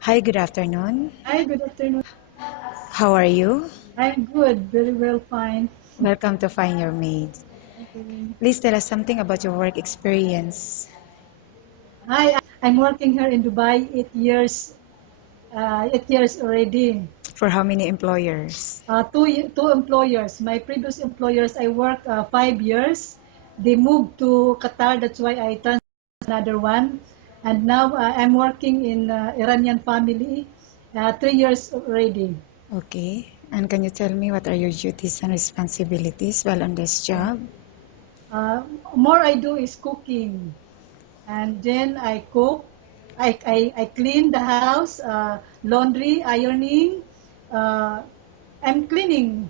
Hi, good afternoon. Hi, good afternoon. How are you? I'm good, very well, fine. Welcome to Find Your Mate. Okay. Please tell us something about your work experience. Hi, I'm working here in Dubai 8 years, 8 years already. For how many employers? Two employers. My previous employers, I worked 5 years. They moved to Qatar, that's why I turned another one. And now I'm working in Iranian family, 3 years already. Okay. And can you tell me what are your duties and responsibilities while on this job? Uh, More I do is cooking. And then I cook, I clean the house, laundry, ironing, uh, I'm cleaning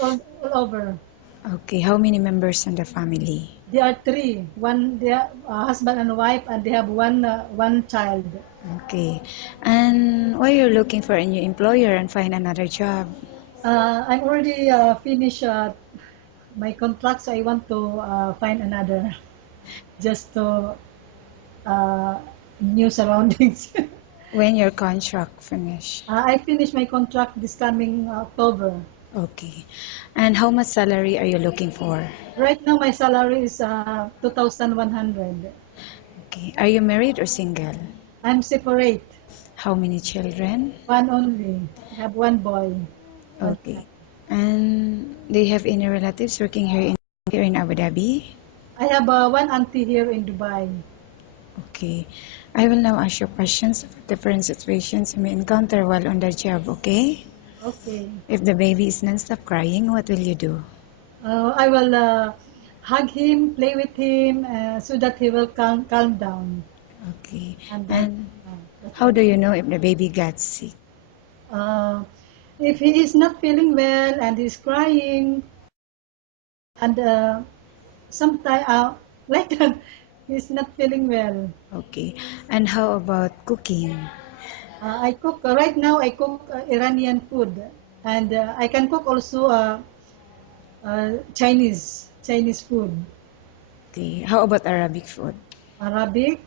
all over. Okay. How many members in the family? There are three, one they are husband and wife, and they have one child. Okay. And why you're looking for a new employer and find another job? I'm already finished my contract, so I want to find another just to uh, new surroundings. When your contract finish? I finished my contract this coming October. Okay. And how much salary are you looking for? Right now, my salary is 2,100. Okay. Are you married or single? I'm separate, How many children? one only. I have one boy, one child. Okay. And do you have any relatives working here in Abu Dhabi? I have one auntie here in Dubai. Okay. I will now ask you questions about different situations you may encounter while on the job, okay? Okay. If the baby is non-stop crying, what will you do? I will hug him, play with him, so that he will calm down. Okay. And then, And that's how all. do you know if the baby got sick? Uh, if he is not feeling well and he's crying, and sometimes, like that, he's not feeling well. Okay. And how about cooking? I cook right now. I cook Iranian food, and I can cook also Chinese food, Okay. How about Arabic food? Arabic.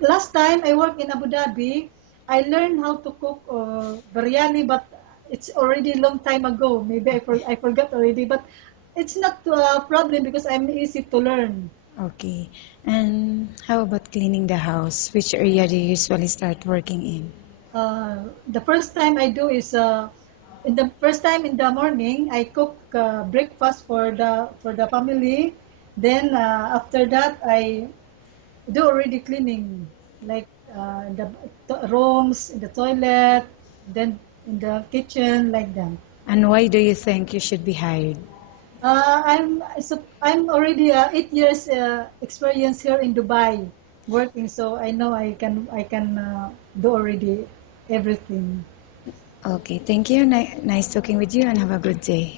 Last time I worked in Abu Dhabi, I learned how to cook biryani, but it's already a long time ago. Maybe I forgot already, but it's not a problem because I'm easy to learn. Okay. And how about cleaning the house? Which area do you usually start working in? The first time I do is in the first time in the morning I cook breakfast for the family. Then after that I do already cleaning like the rooms, in the toilet, then in the kitchen like that. And why do you think you should be hired? I'm already 8 years experience here in Dubai working, so I know I can do already everything. Okay, thank you. Nice talking with you and have a good day.